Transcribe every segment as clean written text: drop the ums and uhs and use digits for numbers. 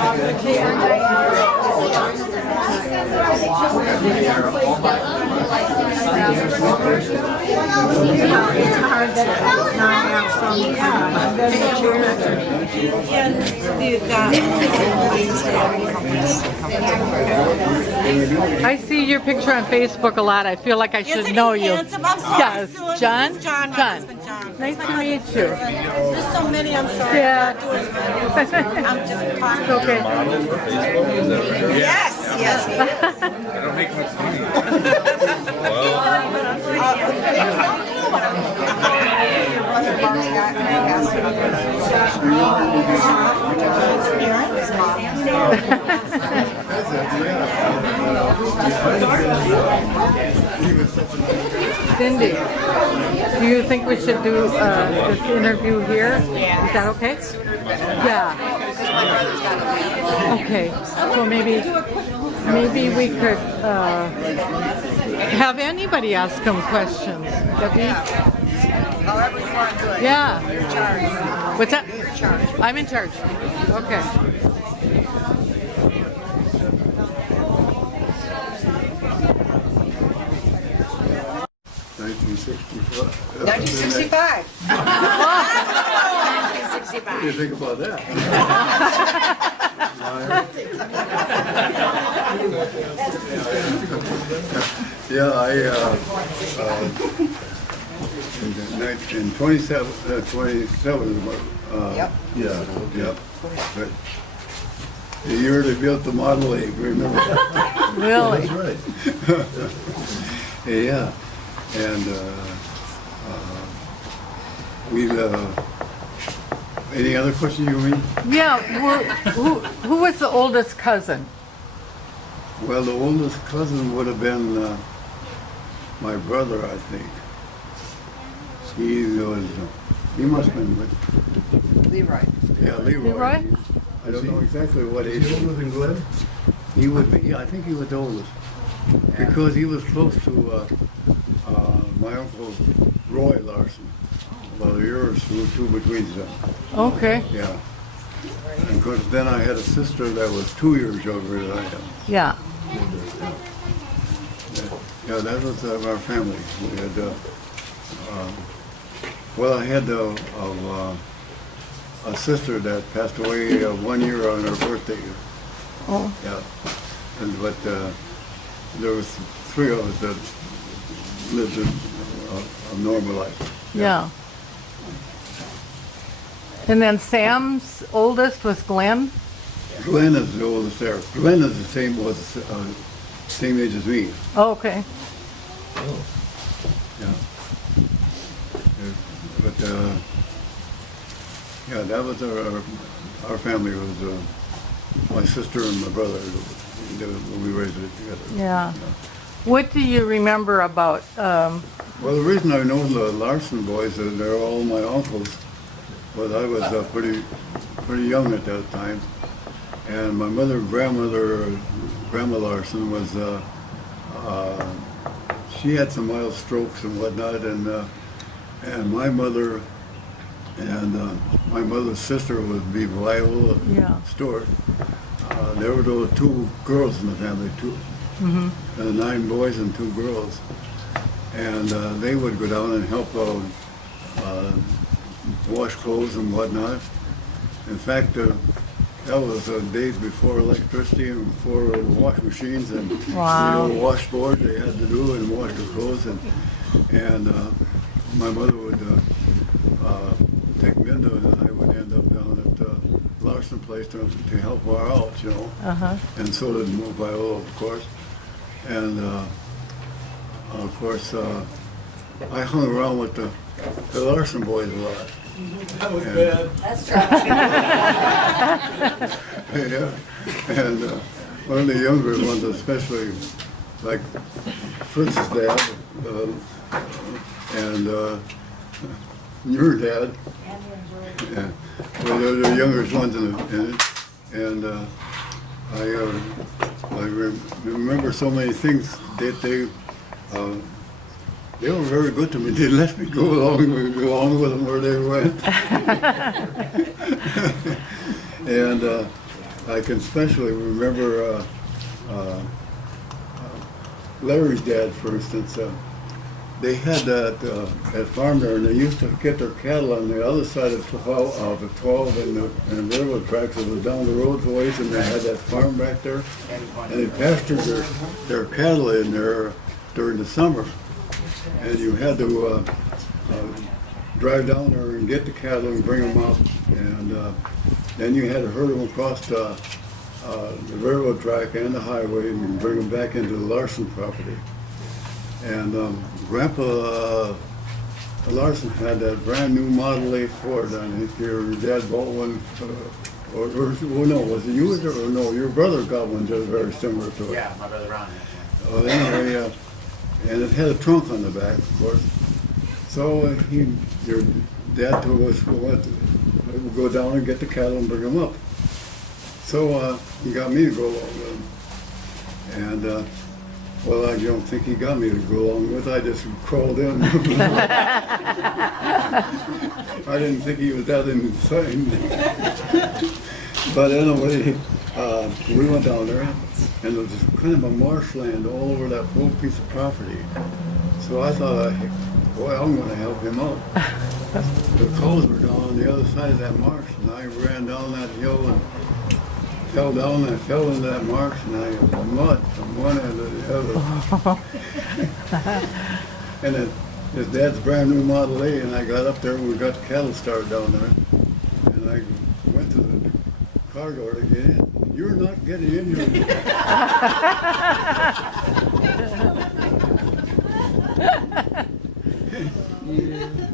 It's hard that not have some I see your picture on Facebook a lot. I feel like I should know you. Handsome. I'm sorry. Yes, Sue. John? This is John, my John. husband, John. Nice to meet you. There's so many. I'm sorry. Yeah. I'm just fine. It's okay. Yes, yes. I don't make much money. Cindy, do you think we should do this interview here? Yeah. Is that okay? Yeah. Okay. So maybe we could have anybody ask them questions. Debbie? However you want to do it. Yeah. You're in charge. What's that? You're in charge. I'm in charge. Okay. 1965. 1965. What do you think about that? Yeah, in 27, Yep. yeah. But the year they built the Model A, remember that? Really? Yeah, and any other questions you mean? Yeah. Who was the oldest cousin? Well, the oldest cousin would have been my brother, I think. He must have been with, Leroy. yeah, Leroy. Leroy? I don't know exactly what age. Is he older than Glenn? He would be, yeah, I think he was the oldest. Because he was close to my uncle Roy Larson. About a year or two between them. Okay. Yeah. And of course, then I had a sister that was 2 years younger than I am. Yeah. Yeah, that was our family. We had, well, I had a sister that passed away 1 year on her birthday. Oh. Yeah. But there was 3 of us that lived a normal life. Yeah. And then Sam's oldest was Glenn? Glenn is the oldest there. Glenn is was same age as me. Oh, okay. Yeah. But yeah, that was our family was my sister and my brother. We raised it together. Yeah. What do you remember about? Well, the reason I know the Larson boys is they're all my uncles. But I was pretty young at that time, and my Grandma Larson was she had some mild strokes and whatnot, and my mother and my mother's sister would be Viola Stewart. There were those 2 girls in the family, 9 boys and 2 girls, and they would go down and help wash clothes and whatnot. In fact, that was days before electricity and before wash machines and washboard they had to do and wash the clothes. And my mother would take Minda and I would end up down at Larson Place to help her out, you know. And so did Viola, of course. And of course, I hung around with the Larson boys a lot. That was bad. That's true. Yeah, and one of the younger ones, especially, like Fritz's dad, and your dad. Yeah, well, they're the youngest ones in it, and I remember so many things that they were very good to me. They let me go along with them where they went. And I can especially remember Larry's dad, for instance. They had that farm there, and they used to get their cattle on the other side of the 12 and railroad tracks. It was down the road a ways, and they had that farm back there, and they pastured their cattle in there during the summer. And you had to drive down there and get the cattle and bring them up, and then you had to herd them across the railroad track and the highway and bring them back into the Larson property. And Grandpa Larson had that brand new Model A Ford. I think your dad bought one, or no, was it you or no? Your brother got one just very similar to it. Yeah, my brother Ron. Well, anyway, and it had a trunk on the back, of course. So your dad told us we'll go down and get the cattle and bring them up. So he got me to go along with him. And well, I don't think he got me to go along with. I just crawled in. I didn't think he was that insane. But anyway, we went down there, and there was kind of a marshland all over that whole piece of property. So I thought, boy, I'm going to help him out. The cows were down on the other side of that marsh, and I ran down that hill and fell down. I fell into that marsh, and I was mud from one end to the other. And his dad's brand new Model A, and I got up there, and we got the cattle started down there. And I went to the car door to get in. You're not getting in here.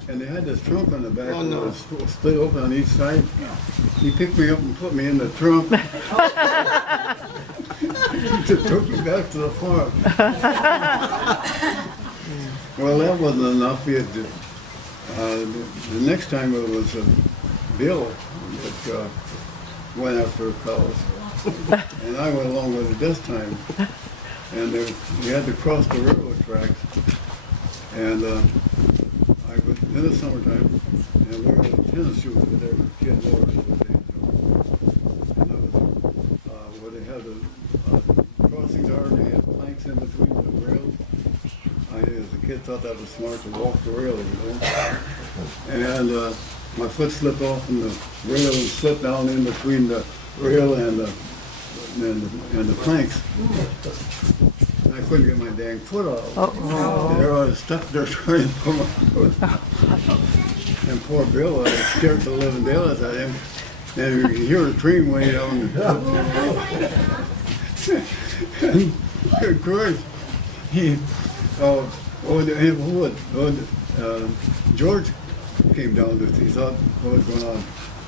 And they had this trunk on the back that was split open on each side. He picked me up and put me in the trunk. He took me back to the farm. Well, that wasn't enough. He had the next time it was Bill that went after cows. And I went along with it this time. And we had to cross the railroad tracks. And I was in the summertime, and we were in tennis shoes with their kid Morris. And I was where they had the crossings are, and they had planks in between the rails. I, as a kid, thought that was smart to walk the rail, you know. And my foot slipped off from the rail and slipped down in between the rail and the planks. I couldn't get my dang foot off. And there I was stuck there trying to pull my foot. And poor Bill, I scared the living daylights out of him. And you could hear the train way down. And of course, George came down to, he thought what was going on.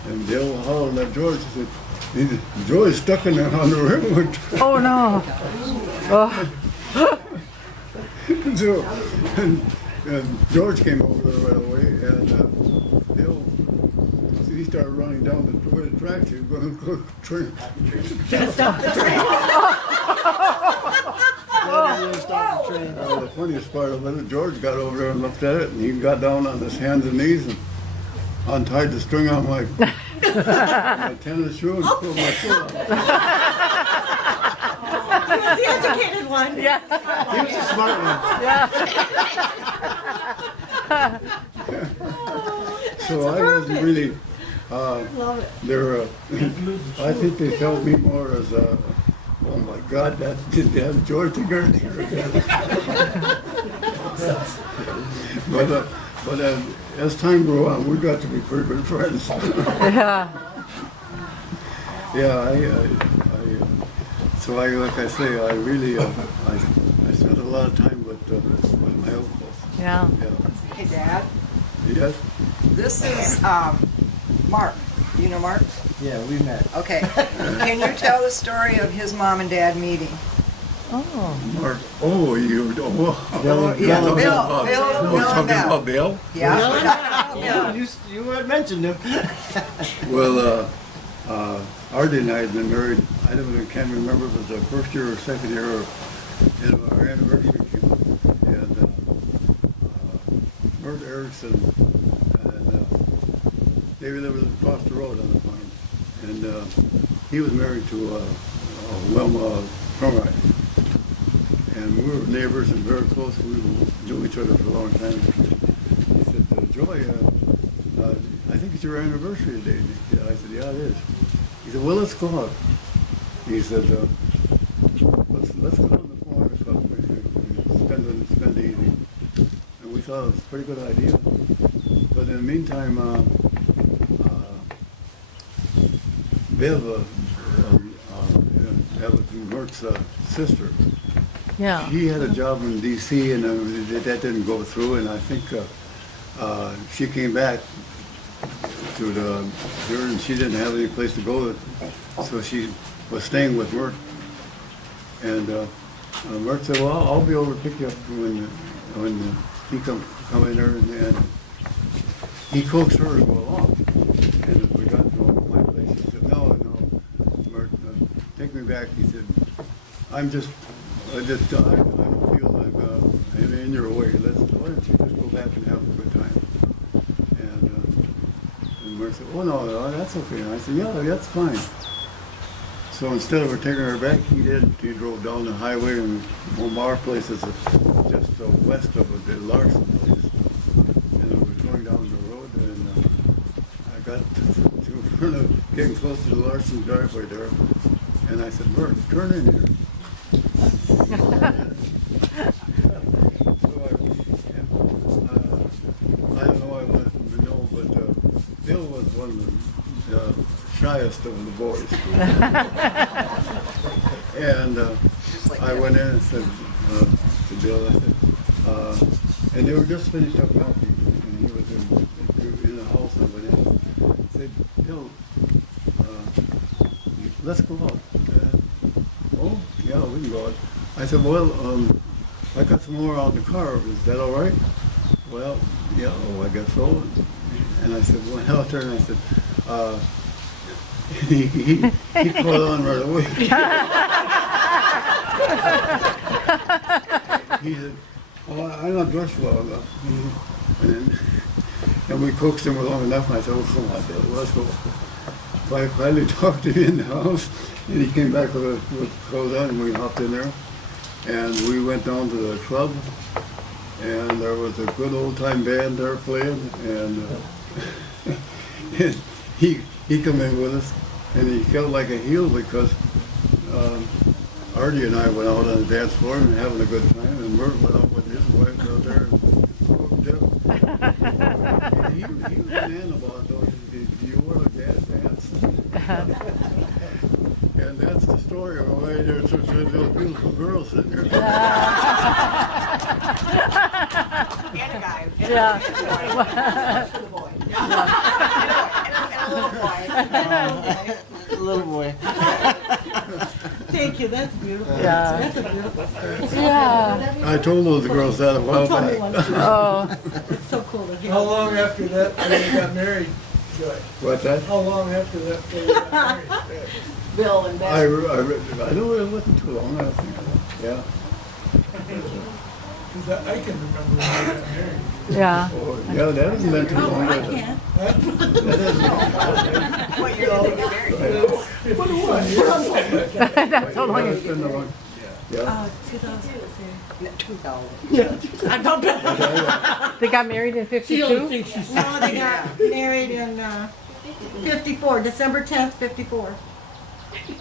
And Bill hollered at George and said, George stuck in there on the railroad. Oh no. Oh. So, and George came over there right away, and Bill, he started running down the track. He was going to go train. Stop the train. The funniest part of it, George got over there and looked at it, and he got down on his hands and knees and untied the string on my tennis shoe and pulled my foot out. He was the educated one. Yeah. He was a smart one. So I wasn't really, Love it. there. I think they felt me more as a, oh my God, that did have George again. But as time grew on, we got to be pretty good friends. Yeah. Yeah, so like I say, I really, I spent a lot of time with my uncles. Yeah. Yeah. Hey, Dad, Yes? this is Mark. You know Mark? Yeah, we met. Okay. Can you tell the story of his mom and dad meeting? Oh. Mark, oh, you, oh, Yeah, talking Bill, about- Bill, oh, Bill, talking and Bell. about Bill? Yeah. Yeah, you had mentioned him. Well, Artie and I had been married, can't remember if it was the first year or second year, and our anniversary came up. And Bert Erickson and David lived across the road on the farm. And he was married to Wilma Conrad. And we were neighbors and very close. We knew each other for a long time. He said, Joy, I think it's your anniversary today. I said, yeah, it is. He said, well, let's go out. He said, let's go on the Florida Club and spend the evening. And we thought it was a pretty good idea. But in the meantime, Viv, that was Mert's sister, Yeah. he had a job in D.C. and that didn't go through. And I think she came back to here and she didn't have any place to go, so she was staying with Mert. And Mert said, "Well, I'll be over to pick you up when he come in there." And he coaxed her to go along. And as we got to my place, he said, "No, Mert, take me back." He said, I don't feel like I'm in your way. Why don't you just go back and have a good time?" And Mert said, "Oh, no, that's okay." And I said, "Yeah, that's fine." So instead of taking her back, he drove down the highway, and our place is just west of the Larson place. And I was going down the road, and I got to getting close to the Larson driveway there, and I said, "Mert, turn in here." I don't know, I let him know, but Bill was one of the shyest of the boys. And I went in and said to Bill, I said, and they were just finished up milking, and he was in the house, and I went in and said, "Bill, let's go out." "Oh, yeah, we can go out." I said, "Well, I got some more out in the car. Is that all right?" "Well, yeah, I guess so." And I said, "Well, I'll turn." I said, he caught on right away. He said, "Oh, I'm not dressed well enough." And we coaxed him long enough, and I said, "Oh, come on, Bill, let's go." So I finally talked him in the house, and he came back with clothes on, and we hopped in there. And we went down to the club, and there was a good old-time band there playing, and he came in with us, and he felt like a heel because Artie and I went out on the dance floor and having a good time, and Mert went out with his wife out there and hooked up. And he was an animal about those. You want to dance? And that's the story of why there's such a beautiful girl sitting there. And a guy. Yeah. And a boy. And a little boy. Thank you, that's beautiful. Yeah. That's a beautiful story. Yeah. I told those girls that a while Tell me back. one too. Oh. It's so cool to hear. How long after that they got married, Joy? What's that? How long after that they got married? Bill and I know it wasn't too long, I think. Yeah. Because I can remember when they got married. Yeah. Oh, yeah, that hasn't been too long. Oh, I has it? can. What year did they get married? 21. That's how long Yeah, it it's been a long. Yeah. 2000. I don't know. They got married in She only 52? thinks she's. No, they got married in 54, December 10th, 54.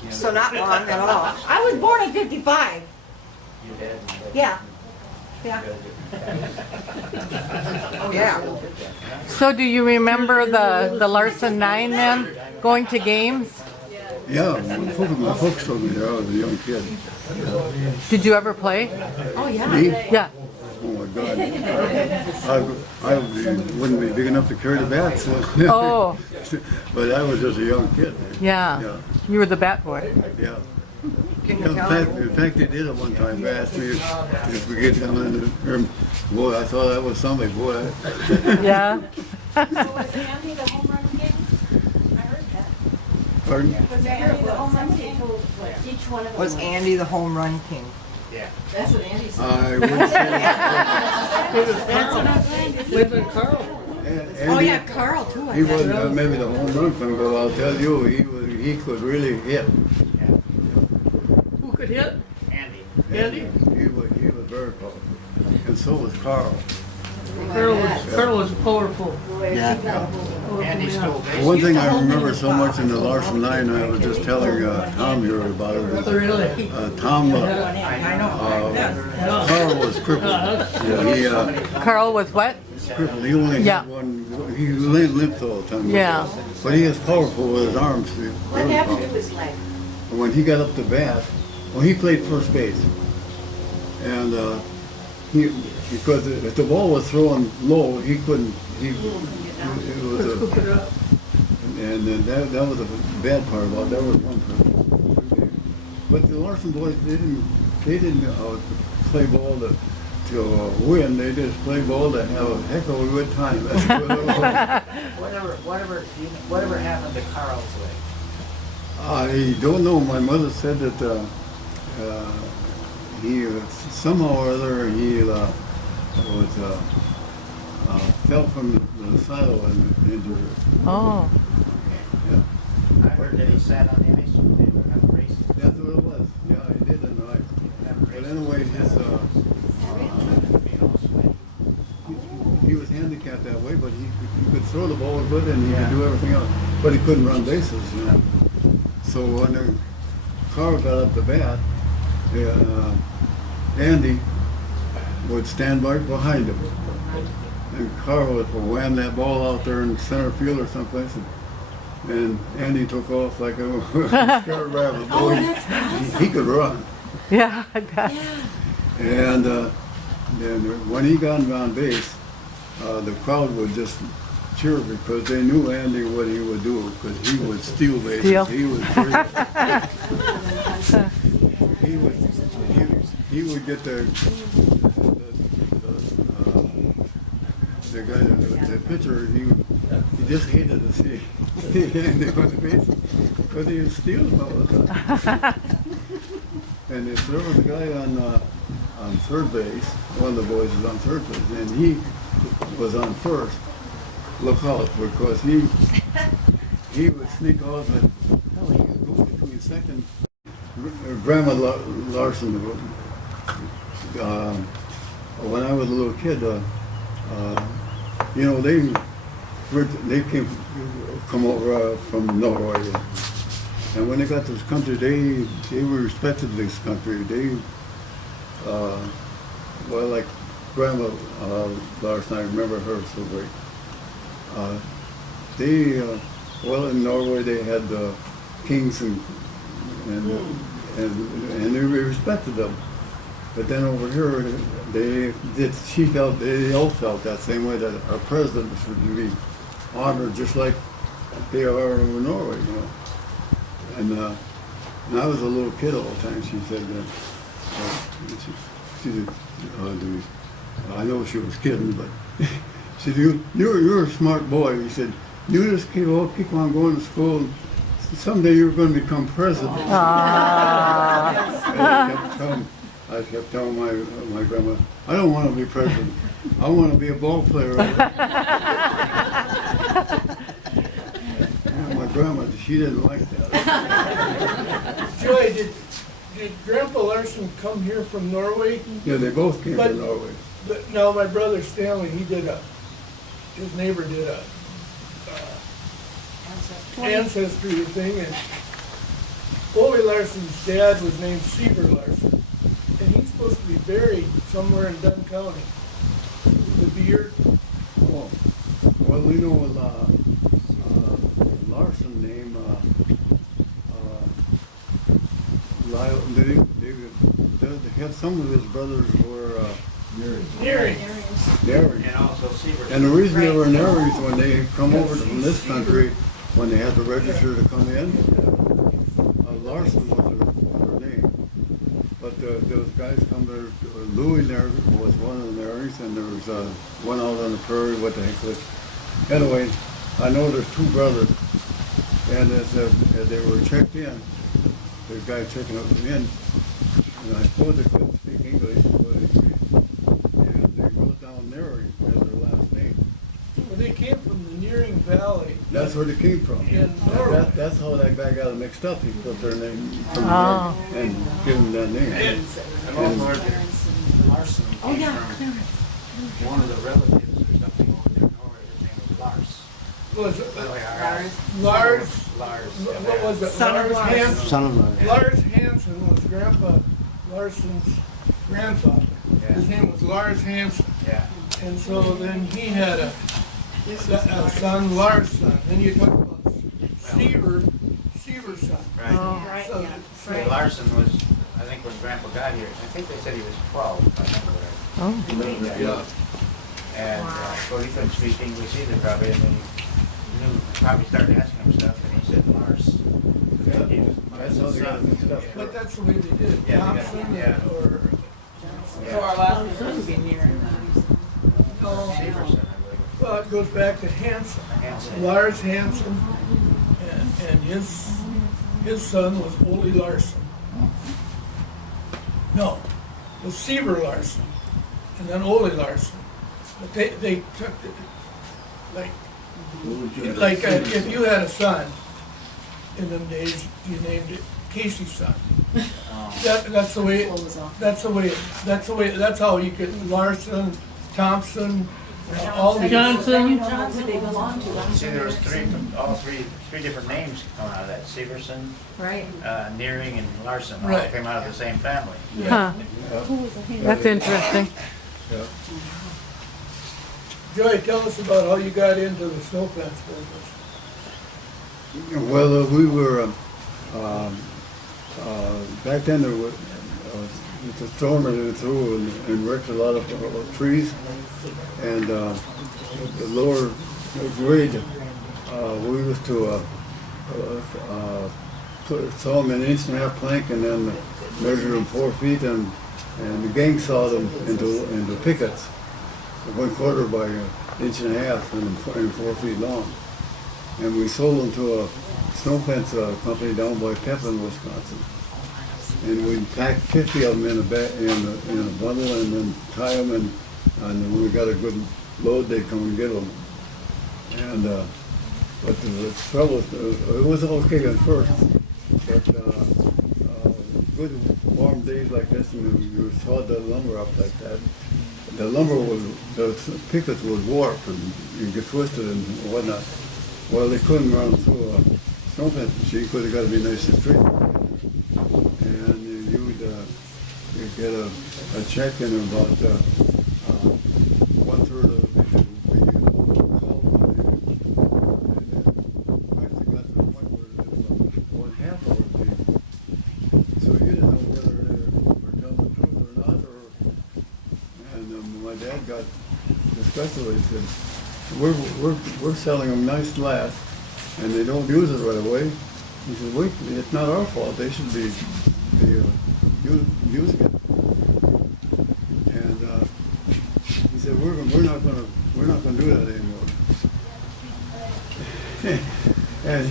So not long at all. I was born in 55. Yeah. Yeah. Yeah. So do you remember the Larson 9 then, going to games? Yeah, my folks told me that I was a young kid. Did you ever play? Oh, yeah. Me? Yeah. Oh my God. I wouldn't be big enough to carry the bat, so. Oh. But I was just a young kid. Yeah. Yeah. You were the bat boy. Yeah. Can you tell In fact, they did at one time. They asked me if we get down in the room. Boy, I thought that was somebody. Boy. Yeah. So was Andy the home run king? I heard that. Pardon? Was Andy the home run king? Each one of them. Was Andy the home run king? That's what Andy said. I would say, Live in Carl. Oh, yeah, Carl too. I He bet. wasn't maybe the home run thing, but I'll tell you, he could really hit. Who could hit? Andy. Andy? He was very powerful. And so was Carl. Carl was powerful. Andy stole base. One thing I remember so much in the Larson line, I was just telling Tom here about it. is, Really? Tom, I know. Carl was crippled. He Carl was what? crippled. He only Yeah. had one. He limped all the time. Yeah. But he was powerful with his arms. What happened to his leg? And when he got up to bat, well, he played first base, and because if the ball was thrown low, he couldn't. It was Scoop it up. and that was a bad part about it. That was one part. But the Larson boys, they didn't play ball to win. They just play ball to have a heck of a good time. That's what it was. Whatever happened to Carl's leg? I don't know. My mother said that he somehow or other he fell from the saddle and injured it. Oh. Yeah. I heard that he sat on the ice and they were having races. That's what it was. Yeah, he did in the ice. But anyway, he was handicapped that way, but he could throw the ball good and he could do everything else. But he couldn't run bases, you know. So when Carl got up to bat, Andy would stand right behind him. And Carl would wham that ball out there in center field or someplace. And Andy took off like a scared rabbit. Boy, he could run. Yeah, I bet. And then when he got on base, the crowd would just cheer because they knew Andy what he would do because he would steal bases. Steal. He was he would get the guy, the pitcher. He just hated to see Andy on the base because he was stealing all the time. And if there was a guy on third base, one of the boys was on third base, and he was on first, look out, because he would sneak off and he would go between second. Grandma Larson, when I was a little kid, you know, they come over from Norway. And when they got to this country, they respected this country. They, well, like Grandma Larson, I remember her so great. Well, in Norway they had kings and they respected them. But then over here, they all felt that same way that our president should be honored just like they are in Norway, you know. And when I was a little kid all the time, she said that she said, I know she was kidding, but she said, you're a smart boy. He said, you just keep on going to school. Someday you're going to become president. And I kept telling my grandma, I don't want to be president. I want to be a ball player. And my grandma, she didn't like that. Joy, did Grandpa Larson come here from Norway? Yeah, they both came But- from Norway. But no, my brother Stanley, his neighbor did a ancestry thing, and Bowie Larson's dad was named Seaver Larson, and he's supposed to be buried somewhere in Dunn County. The beard. Oh, well, we know Larson name, Lyle, they had some of his brothers were Nearing. Narries. And also Seaver. And the reason they were Narries, when they come over from this country, when they had to register to come in, Larson was their name. But those guys come there, Louis Narry was one of the Narries, and there was one out on the prairie, what the heck was. Anyway, I know there's two brothers, and as they were checked in, the guy checking them in, and I suppose they couldn't speak English, but and they wrote down Narry as their last name. Well, they came Nearing Valley That's where they came from. in Norway. That's how that guy got it mixed up. He put their name from Oh. there and give them that name. I've also heard that Larson came from one of the relatives or something over there in Norway. His name was Lars. Was it By the way, Lars? Lars. What was it? Son of Lars. Hansen. Son of Lars. Lars Hansen was Grandpa Larson's grandfather. Yeah. His name was Lars Hansen. Yeah. And so then he had a son, Lars' son. Then you talk about Seaver's son. Right. Right, So, yeah. so Larson was, I think, when Grandpa got here. I think they said he was 12, if I remember right. yeah. And so he couldn't speak English either, probably. And then he knew, probably started asking him stuff, and he said Lars. He was That's how they got it mixed up. But that's the way they did it. Yeah, they got- Thompson yeah. or So our last name would be nearing Severson, I well, it goes back to Hansen. believe. Hanson. Lars Hansen, and his son was Ole Larson. No, it was Seaver Larson, and then Ole Larson. But they took it like if you had a son in them days, you named it Casey's son. That's the way. That's how you could Larson, Thompson, all the Johnson. Johnson they belong to. I'm See, sure there was there's- three different names coming out of that. Severson, Right. Nearing, and Larson. All Right. came out of the same family. Huh. That's interesting. Joey, tell us about how you got into the snow fence business. Well, we were, back then there was, it's a storm that went through and wrecked a lot of trees. And the lower grade, we used to saw them an 1.5 inch plank and then measured them 4 feet and the gang sawed them into pickets, 1/4 by 1.5 inches and 4 feet long. And we sold them to a snow fence company down by Pepin, Wisconsin. And we packed 50 of them in a bundle and then tie them and when we got a good load, they'd come and get them. And but the trouble, it was okay at first, but good warm days like this, and you sawed the lumber up like that. The pickets would warp and get twisted and whatnot. Well, they couldn't run through a snow fence machine because they got to be nice and straight. And you'd get a check in about 1/3 of it would be called. And then actually got to the point where it was about 1/2 of it would be. So you didn't know whether they were telling the truth or not. And my dad got disgusted. He said, we're selling them nice glass, and they don't use it right away. He said, wait, it's not our fault. They should be using it. And he said, we're not gonna do that anymore. And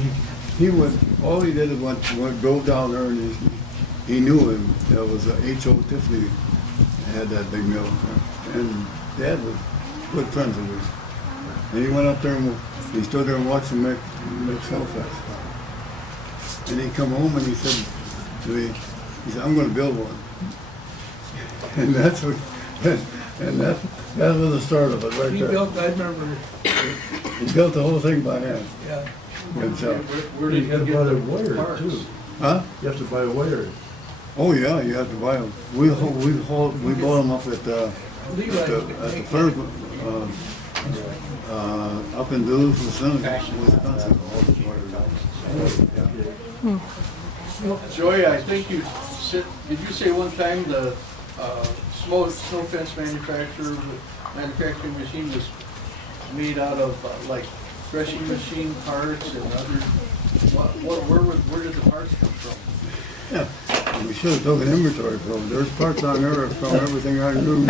he went. All he did was go down there, and he knew him. That was H.O. Tiffany had that big mill, and Dad was good friends of his. And he went up there and he stood there and watched them make snow fence. And he come home and he said to me, he said, I'm going to build one. And that's what, and that was the start of it right He there. built, I remember, He built the whole thing by hand yeah. himself. Where do you get the wire too? Huh? You have to buy a wire. Oh yeah, you have to buy them. We bought them up at the fair, up in Duluth, Wisconsin. Joey, I think you said, did you say one time the snow fence manufacturing machine was made out of like threshing machine parts and other, where did the parts come from? Yeah, we should have took an inventory from them. There's parts on there from everything I knew.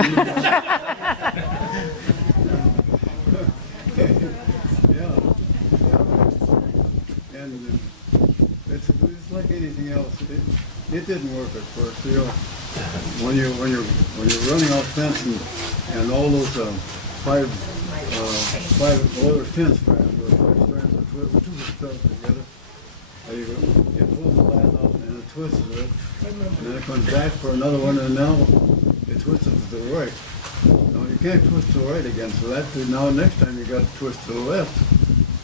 And it's like anything else. It didn't work at first. You know, when you're running off fence and all those 5 there were 10 strands, or 5 strands of two stuff together. And you pull the glass out and it twists it, and then it comes back for another one, and now it twists it to the right. No, you can't twist to the right again, so that now next time you got to twist to the left,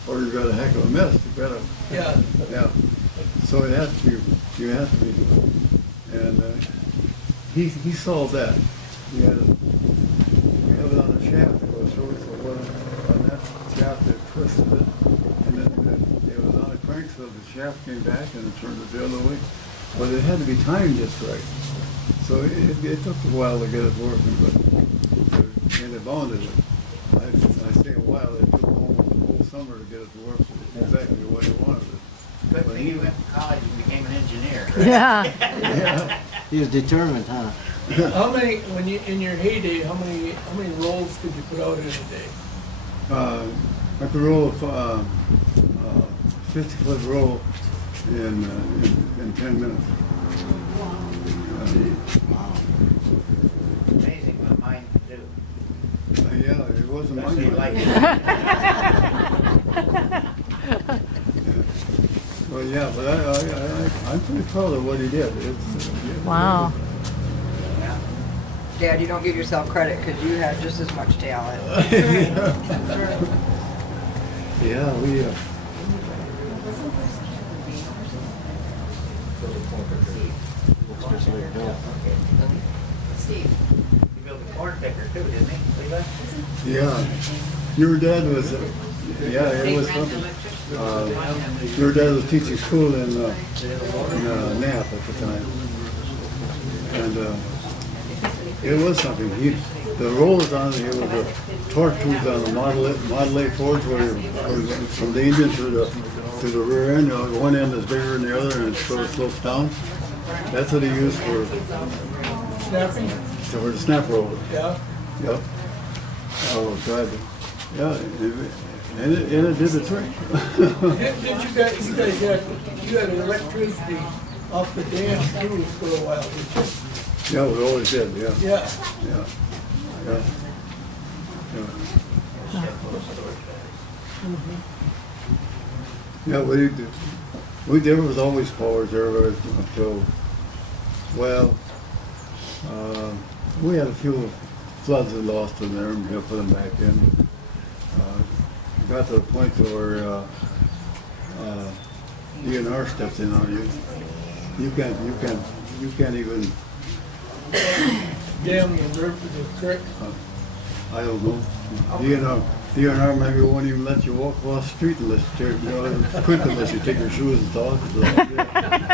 or you got a heck of a mess. You got to, Yeah. So it has to be, you have to be, and he solved that. He had it on the shaft that goes through, so on that shaft it twisted it, and then it was on a crank, so the shaft came back and it turned it the other way. But it had to be timed just right. So it took a while to get it working, but and it bonded it. I say a while, it took almost the whole summer to get it to work exactly the way he wanted it. Good thing you went to college and became an engineer, right? Yeah. He was determined, huh? How many, when you, in your heyday, how many rolls could you put out in a day? I could roll a 50-foot roll in 10 minutes. Amazing what mine can do. Yeah, it wasn't Especially mine. like Well, yeah, but I'm pretty proud of what he did. Wow. Dad, you don't give yourself credit because you have just as much talent. Yeah, we. Steve, he built a corn picker too, didn't he? Levi? Yeah, your dad was. Yeah, it was something. Your dad was teaching school in Knapp at the time, and it was something. The rollers on it, was a torque tubes on the Model A Fords, where from the engine to the rear end. One end is bigger than the other, and it sort of slopes down. That's what he used for Snapping? for the snap roller. Yeah. Yep. Oh God. Yeah, and it did the trick. Did you had electricity off the dam too for a while, did you? Yeah, we always did. Yeah. Yeah. Yeah. Yeah. Yeah, there was always powers there until, well, we had a few floods that lost in there and we put them back in. Got to the point where DNR stepped in on you. You can't even. Dam the creek. I don't know. DNR maybe won't even let you walk across the street unless unless you take your shoes and off.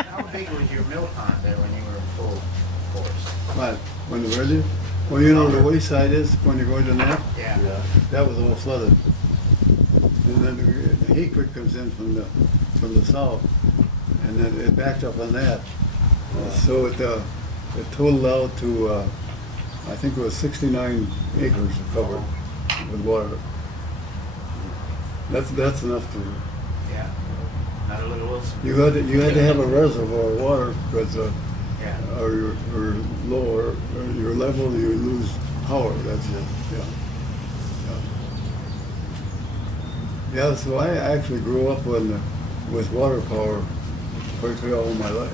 How big was your mill pond there when you were in full force? But when the ready, well, you know the wayside is when you're going to Knapp. Yeah. That was all flooded, and then the Hay Creek comes in from the south, and then it backed up on that. So it totaled out to I think it was 69 acres covered with water. That's enough to. Yeah. Not a little Wilson. You had to have a reservoir of water because Yeah. or you're lower, or your level, you lose power. That's it. Yeah. So I actually grew up with water power practically all my life.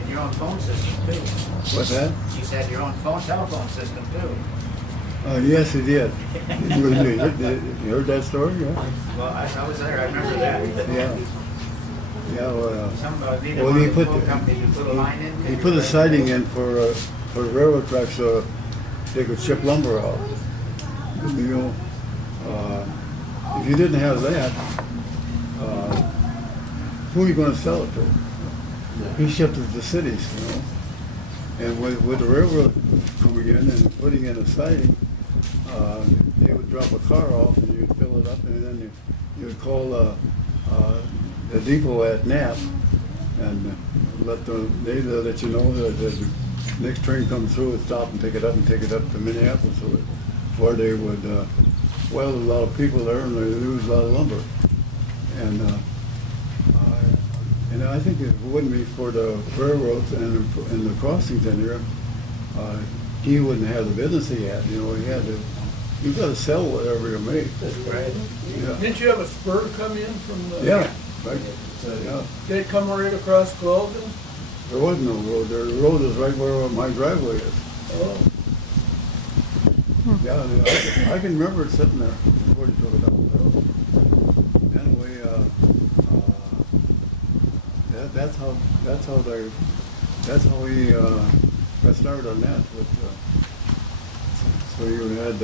And your own phone system too. What's that? You said your own telephone system too. Yes, he did. You heard that story? Yeah. Well, I was there. I remember that. Yeah. Yeah. Well, He put company. You put a line in. he put a siding in for railroad tracks so they could ship lumber out. You know, if you didn't have that, who are you going to sell it to? He shipped it to cities, you know. And with the railroad coming in and putting in a siding, they would drop a car off and you'd fill it up, and then you'd call the depot at Knapp and they let you know that the next train comes through, it'd stop and take it up to Minneapolis, where they would well, a lot of people there and they lose a lot of lumber. And I think if it wouldn't be for the railroads and the crossings in here, he wouldn't have the business he had. You know, he You gotta sell whatever you make. Right. Yeah. Didn't you have a spur come in from the? Yeah, right, yeah. Did it come right across Cloven? There was no road there. The road is right where my driveway is. Oh, Yeah, I can remember it sitting there before you took it out. Anyway, that's how we got started on that. So you had,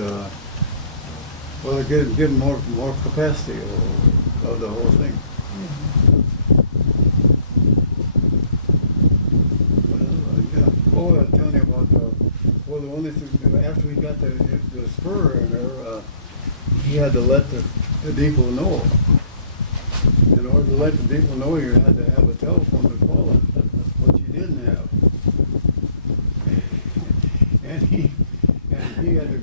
well, getting more capacity of the whole thing. Yeah. Oh, I was telling you about well, the only thing after we got the spur in there, he had to let the depot know. In order to let the depot know, you had to have a telephone to call it, which you didn't have. And he had to,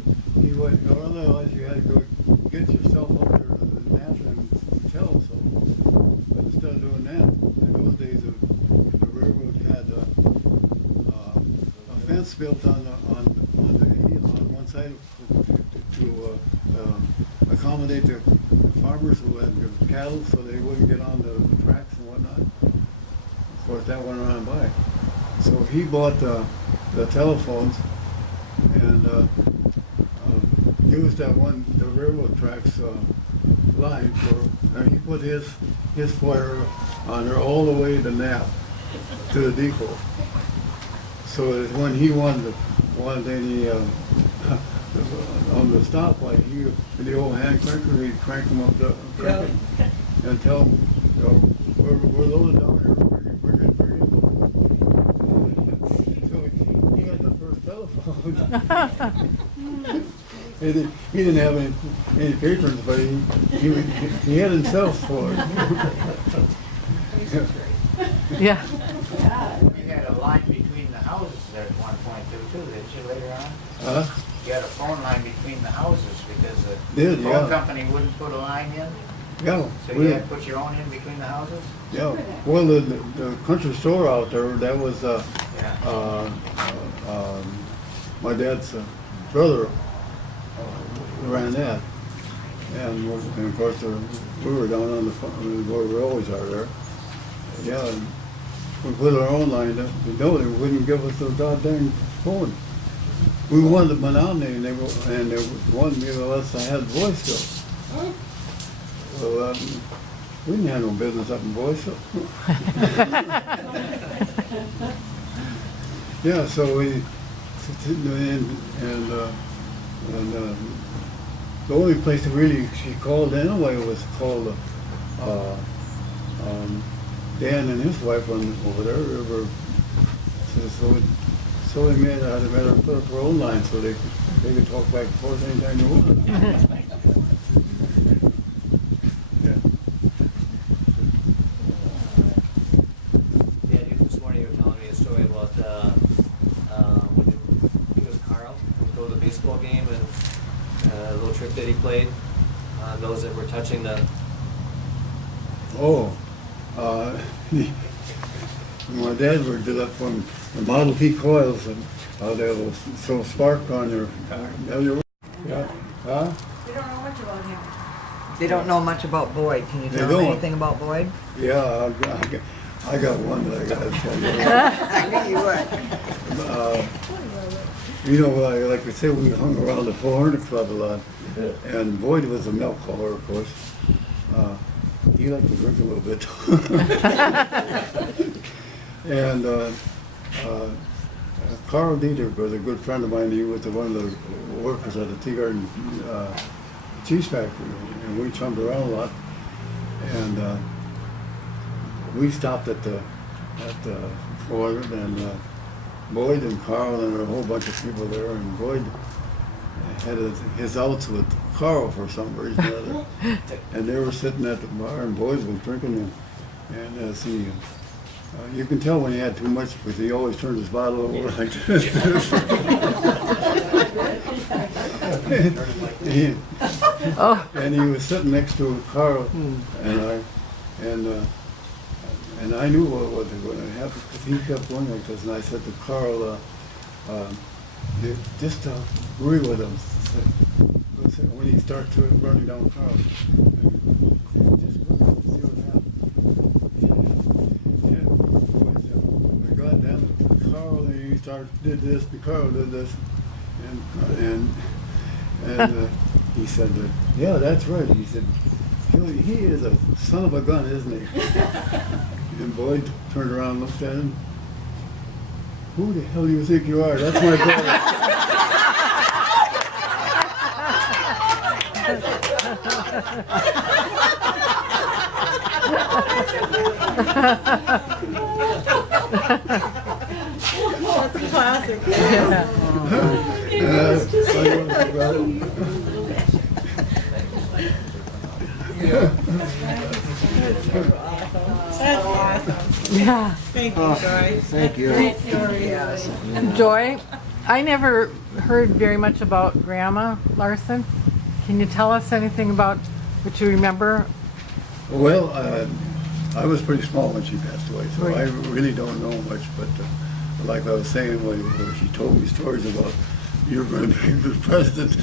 otherwise you had to go get yourself up there to the net and tell so. But instead of doing that, in those days the railroad had a fence built on one side to accommodate the farmers who had cattle so they wouldn't get on the tracks and whatnot. Of course, that went around by. So he bought the telephones and used the railroad tracks line and he put his flyer on there all the way to Knapp to the depot. So that when he wanted any on the stoplight, the old hand cranker, he'd crank them up and tell them, we're loaded down here, bring it. So he had the first telephone. He didn't have any patrons, but he had himself for it. Yeah. You had a line between the houses there at one point too, didn't you, later on? You had a phone line between the houses because the phone company wouldn't put a line in? Yeah. So you had to put your own in between the houses? Yeah. Well, the country store out there, that was my dad's brother ran that. And of course, we were down on the farm where we always are there. Yeah, and we put our own line up. No, they wouldn't give us the goddamn phone. We wanted the Menominee, and they wanted me to let us have Boyceville. Well, we didn't have no business up in Boyceville. Yeah, so we, and the only place that really she called anyway was called Dan and his wife over there. So they made her put up her own line so they could talk back and forth anytime they wanted. Yeah. Yeah, this morning you were telling me a story about when I think it was Carl, would go to the baseball game and a little trick that he played on those that were touching the. Oh, my dad worked it up from the Model T coils and how they will throw spark on your car. Yeah. Huh? They don't know much about Boyd. Can you They tell them don't. anything about Boyd? Yeah, I got one that I gotta tell you. I knew you would. You know, like we say, we hung around the 400 Club a lot, and Boyd was a milk hauler, of course. He liked to drink a little bit. And Carl Dieter was a good friend of mine. He was one of the workers at the Tea Garden cheese factory, and we chummed around a lot. And we stopped at the 400, and Boyd and Carl and a whole bunch of people there, and Boyd had his outs with Carl for some reason or other. And they were sitting at the bar, and Boyd was drinking, and you can tell when he had too much because he always turned his bottle over like this. And he was sitting next to Carl and I knew what was going to happen because he kept going like this. And I said to Carl, just agree with him. when he starts running down Carl. Just look and see what happens. And my God damn it, Carl, he did this, Carl did this, and he said, yeah, that's right. He said, he is a son of a gun, isn't he? And Boyd turned around and looked at him. Who the hell do you think you are? That's my brother. That's classic. That's awesome. Yeah. Thank you, Joy. Thank you. Great story. Joy, I never heard very much about Grandma Larson. Can you tell us anything about what you remember? Well, I was pretty small when she passed away, so I really don't know much. But like I was saying, when she told me stories about you're going to be the president,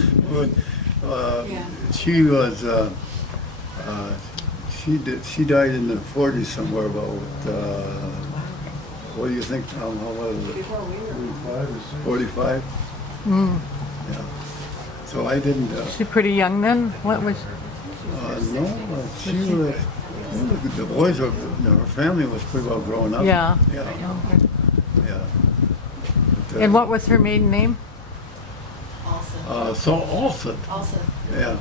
she was. She died in the 40s somewhere. About what do you think, Tom? How was it? 45. Mm. Yeah. So I didn't. She pretty young then? What was? No, she was. The boys were. Her family was pretty well grown up. Yeah. Yeah. Yeah. But, And what was her maiden name? So Olsen. Yeah.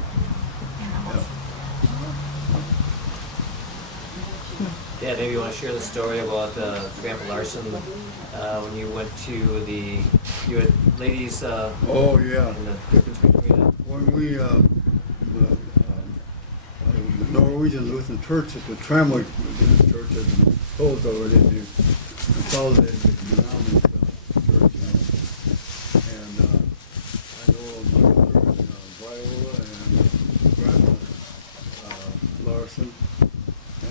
Yeah, maybe you want to share the story about Grandpa Larson when you went to you had ladies. Oh yeah. And the difference between it. When we the Norwegian Lutheran Church at the Tramway Church had closed already. They consolidated the Mennonite church now. And I know my mother, Viola, and Grandpa Larson,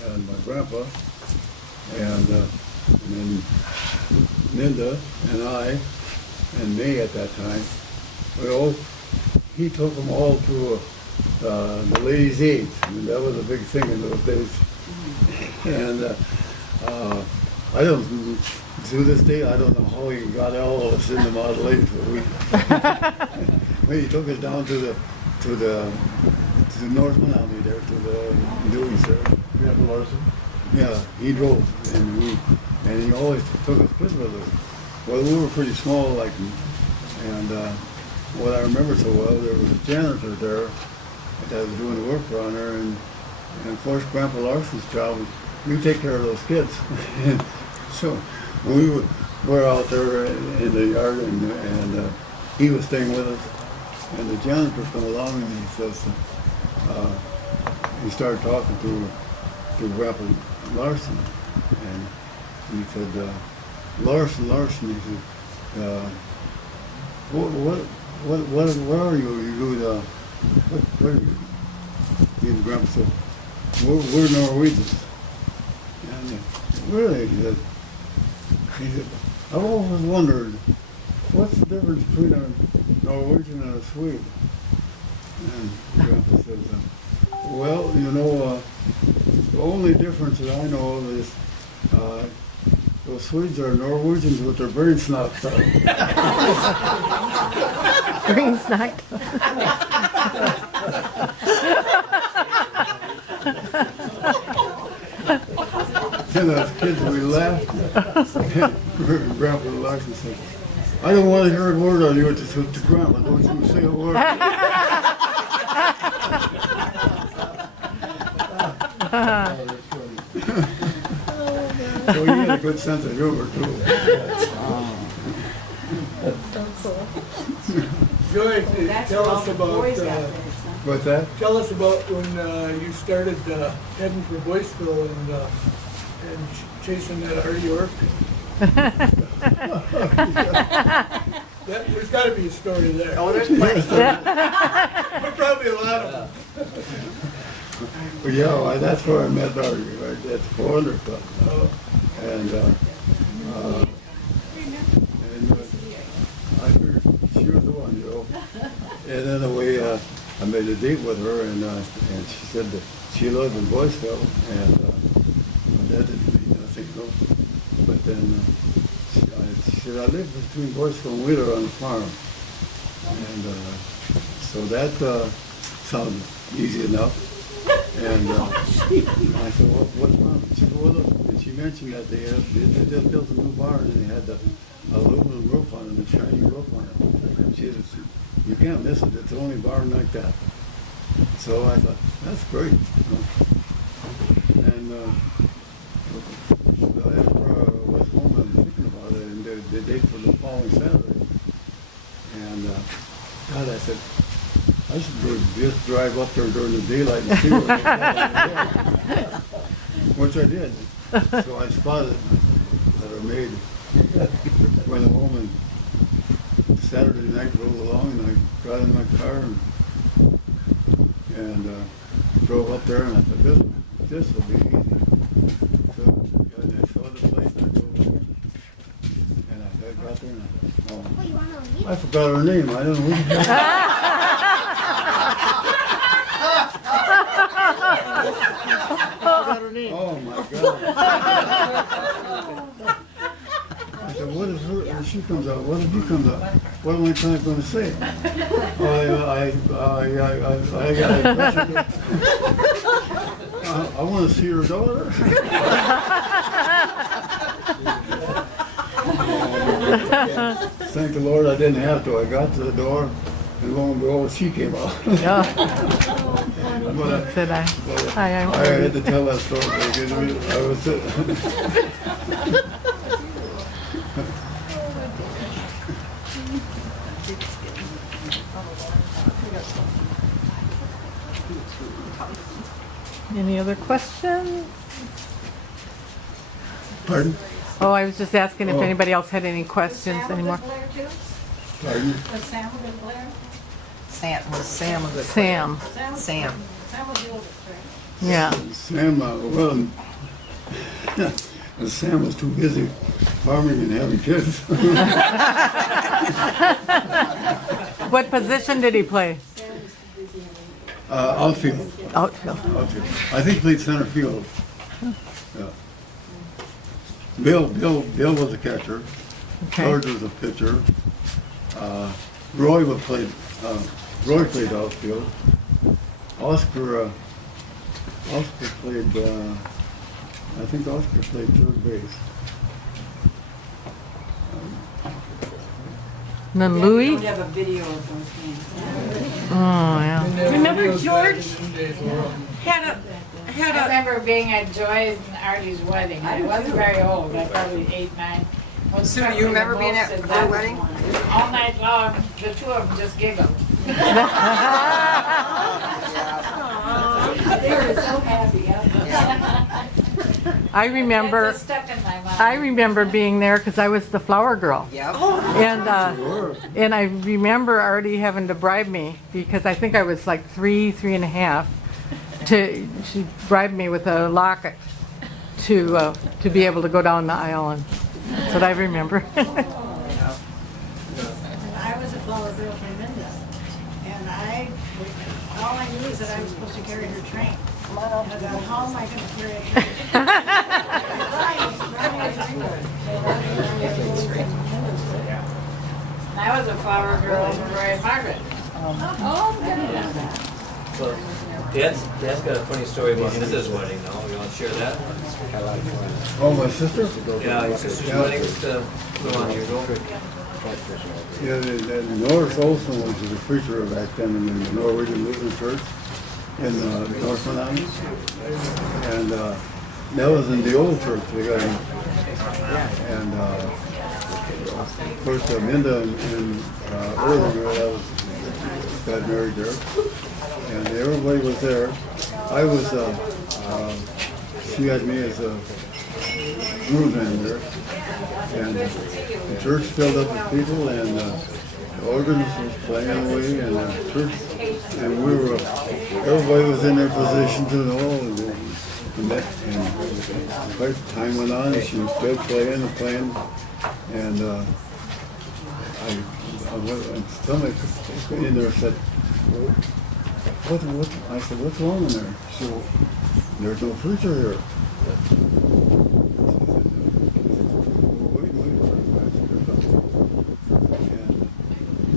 and my grandpa, and then Linda and I, and me at that time. He took them all to the ladies' aids. I mean, that was a big thing in those days. And I don't, to this day, I don't know how he got all of us in the Model 8. But he took us down to the North Menominee there, to the Dewey's there. Grandpa Larson? Yeah, he drove, and he always took us kids with us. Well, we were pretty small, like, and what I remember so well, there was a janitor there that was doing the work around her, and of course, Grandpa Larson's job was, you take care of those kids. And so we were out there in the yard, and he was staying with us, and the janitor came along, and he says, he started talking to Grandpa Larson, and he said, Larson, he said, where are you? Where are you? He and Grandpa said, we're Norwegians. And really, he said, I've always wondered, what's the difference between a Norwegian and a Swede? And Grandpa says, well, the only difference that I know of is those Swedes are Norwegians with their brains knocked out. Brains knocked. And as kids, we laughed. And Grandpa Larson said, I don't want to hear a word on you to Grandma. Don't you say a word. So he had a good sense of humor, too. Joy, tell us about, What's that? tell us about when you started heading for Boyceville and chasing that Artie Ork. There's got to be a story there. Oh, there's plenty. There's probably a lot of them. Well, yeah, well, that's where I met Artie, right at the 400 Club. And I figured she was the one, And anyway, I made a date with her, and she said that she lived in Boyceville, and that didn't mean nothing, no. But then she said, I live between Boyceville and Wheeler on a farm. And so that sounded easy enough. And I said, well, what's wrong? She said, well, look, and she mentioned that they just built a new barn, and they had the aluminum roof on it, a shiny roof on it. And she said, you can't miss it. It's the only barn like that. So I thought, that's great. And after I was home, I was thinking about it, and the date for the following Saturday. And God, I said, I should just drive up there during the daylight and see what they got. Which I did. So I spotted that her maid went home, and Saturday night rolled along, and I got in my car and drove up there, and I thought, this will be easy. So and I saw the place, and I drove over, and I got there, and I thought, oh, I forgot her name. I don't know Oh my God. I said, what is her, when she comes out, what if he comes out? What am I going to say? I got a question. I want to see her daughter. Thank the Lord I didn't have to. I got to the door, and lo and behold, she came out. But Did I? I had to tell that story because I was Any other questions? Pardon? Oh, I was just asking if Oh. anybody else had any questions Sam anymore. was Blair too? Pardon? Was Sam with Blair? Sam was Sam. Sam. Sam was the oldest, right? Yeah. Sam, well, Sam was too busy farming and having kids. What position did he play? Outfield. Outfield. Outfield. I think he played center field. Yeah. Bill was a catcher. Okay. George was a pitcher. Roy played outfield. Oscar played. I think Oscar played third base. And then Louis? have a video of those games. Oh, yeah. Remember George had a I remember being at Joy's and Artie's wedding. I wasn't very old, I probably 8, 9. What Sue, struck you me remember the being most at is her that wedding? All night long, the two of them just giggled. They were so happy. I That remember, just stuck in my mind. I remember being there because I was the flower girl. Yep. And I remember Artie having to bribe me because I think I was like 3 and a half. She bribed me with a locket to be able to go down the aisle, and that's what I remember. I was a flower girl from Minda, and all I knew is that I was supposed to carry her train. And I thought, how am I going to carry a train? And I was a flower girl for Margaret. So, Dad's got a funny story about his wedding, though. You want to share that? Oh, my sister? Yeah, your sister's wedding. Just go on, you go. Yeah, Norris Olson was the preacher back then in the Norwegian Lutheran Church in North Island. And that was in the old church they got in. And of course, Minda and Erlinger got married there. And everybody was there. I was, she had me as a groomsman there. And the church filled up with people, and the organist was playing away, and the church, and everybody was in their position to the hall, and quite the time went on, and she was still playing, and somebody in there said, well, I said, what's wrong in there? So, there's no freezer here.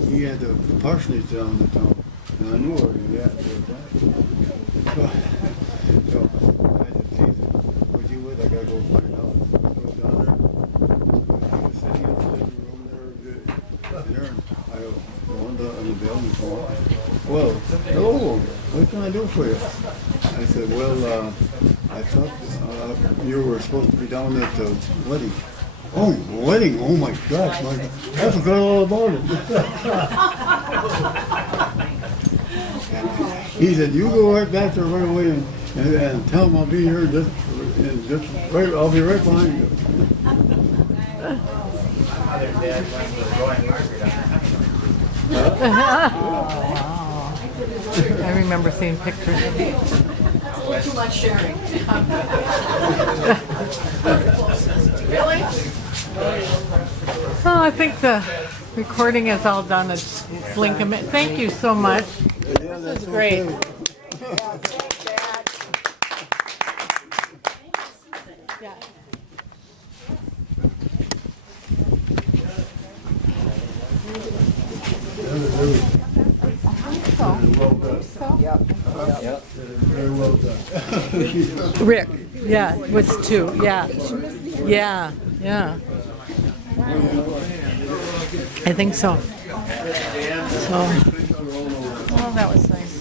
And he had the parsonage down the town, and I knew where he had so I said, Jesus, would you would, I gotta go find out. So I go down there, he was sitting in the living room there, and I go on the building floor. Well, hello, what can I do for you? I said, well, I thought you were supposed to be down at the wedding. Oh, wedding? Oh my gosh, I forgot all about it. He said, you go right back there right away and tell him I'll be here I'll be right behind you. My mother and dad went to Roy and Margaret on their honeymoon. I remember seeing pictures. Too much sharing. Really? Oh, I think the recording is all done. It's Lincoln. Thank you so much. Yeah, This is great. Yeah. Very well done. Rick, yeah, it was two, yeah. Yeah, yeah. I think so. Oh, that was nice.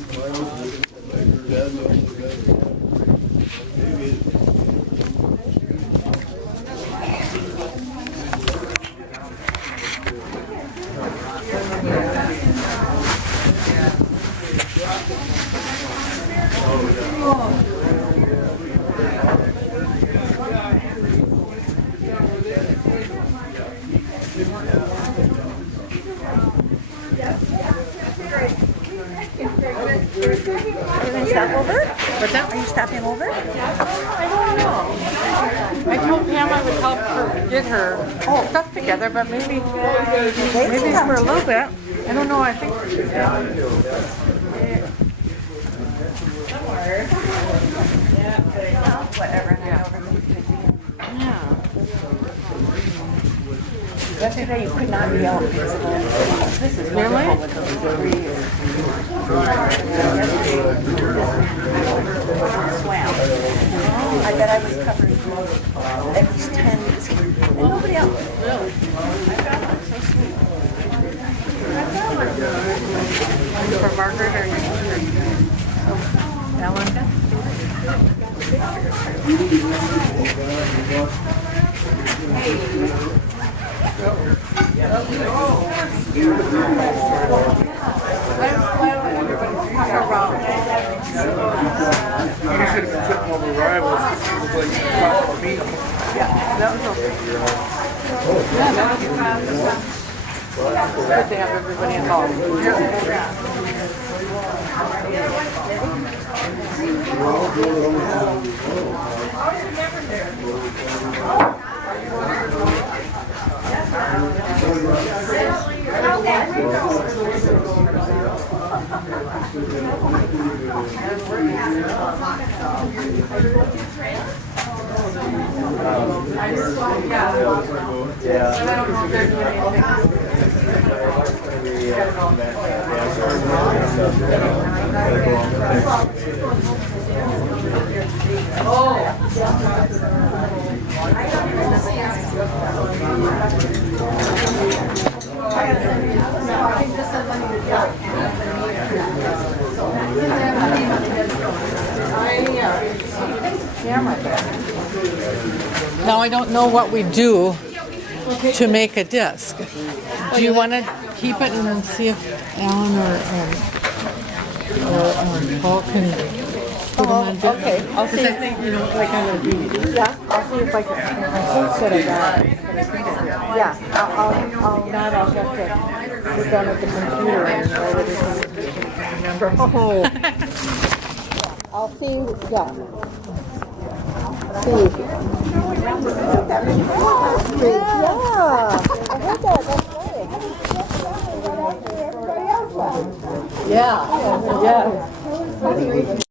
What's that? Are you stopping over? I don't know. I told Pam I would help her get her stuff together, but maybe for a little bit. I don't know. I think. Whatever. Yeah. Yesterday you could not be out visible. This is Really? wonderful with those trees. Swam. I bet I was covered at least 10 weeks. And nobody else. Really? I found it so sweet. For Margaret or Ellen? Good to have everybody involved. Now I don't know what we do to make a disc. Do you want to keep it and then see if Alan or Paul can put them on disc? Okay, I'll see. Because I think, like on a DVD. Yeah, I'll see if I can. I think that I got it. Yeah, I'll not. I'll have to sit down at the computer and write everything. Remember. Oh, I'll see. Yeah. See. Yeah. I heard that. That's right. yeah, yeah. That's the reason.